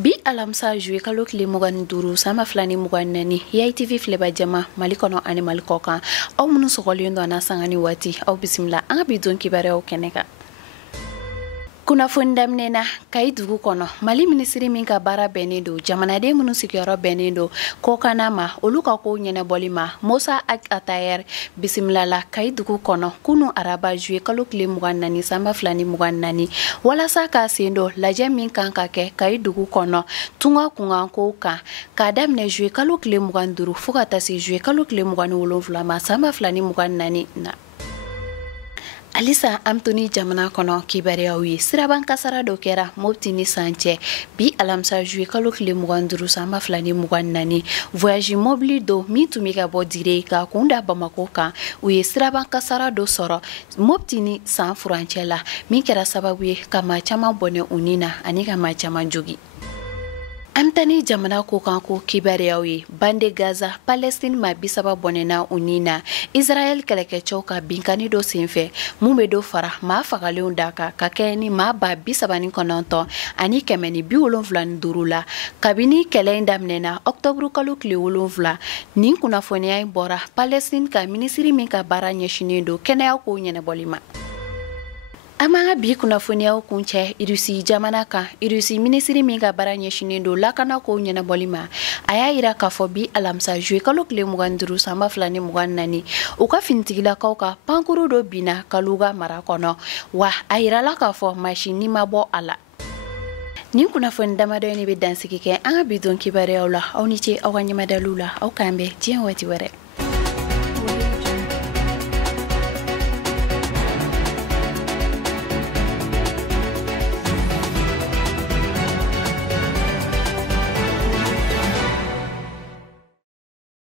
Bi alamsa juwe kalo kile mugan duru sama flani mugan nani YITV fileba jama Mali kono ani Mali kokan aw munu sogolindo ana sangani wati aw bisimila an bi don kibare aw keneka kunnafoni daminɛ na Kayi dugu kɔnɔ Mali minisiri min ka baara bɛnnen do jamanaden minnu sigiyɔrɔ bɛnnen do kɔkanna ma olu ka ko ɲɛnɛbɔli ma Musa Atayer bisimilala Kayi dugu kɔnɔ kunu araba juwe kalo kile mugan nani sanba filani mugan nani walasa ka sen do lajɛ min kan ka kɛ Kayi dugu kɔnɔ tunga kunganko kan k'a daminɛ juwe kalo kile mugan duru fo ka taa se juwe kalo kile mugan wolonwula ma sanba filani mugan nani na Alisa Amtoni jamana kono kibareyaw ye siraban kasara do kɛra Mopti ni Sancɛ bi alamisa juwe kalo kile mugan duru sanba filani mugan nani voyage mobile do min tun bɛ ka bɔ dire ka kunda Bamako kan u ye siraban kasara do sɔrɔ Mopti ni San furancɛ la min kɛra sababu ye ka maa caman bɔnɛ u ni na ani ka maa caman jogi Amtani jamana ko kanko kibareyaw ye bande Gaza Palestine ma 30 bɔnɛna u ni na Israel kɛlɛkɛcɛw ka binkani do senfɛ mun bɛ do fara maa fagalenw da kan ka kɛ ni maa ba 39 ani 175 la kabini kɛlɛ in daminɛna octobre kalo tile 7 nin kunnafoniya in bɔra Palestine ka minisiri min ka baara ɲɛsinen do kɛnɛya ko ɲɛnɛbɔli ma Amanga bi kunnafoniyaw kuncɛ Rusi jamana kan Rusi minisiri min ka baara ɲɛsinen do lakana ko ɲɛnɛbɔli ma a y'a yira k'a fɔ bi alamisa juwe kalo kile 25 sanba filani mugan nani u ka finitigilakaw ka pankuru do binna Kaluga mara kɔnɔ wa a yirala k'a fɔ machine ma bɔ a la nin kunnafoni damadɔ ne bɛ dansigi kɛ an ka bi don kibareyaw la aw ni ce aw ka ɲɛmadaliw la aw k'an bɛn diɲɛ waati wɛrɛ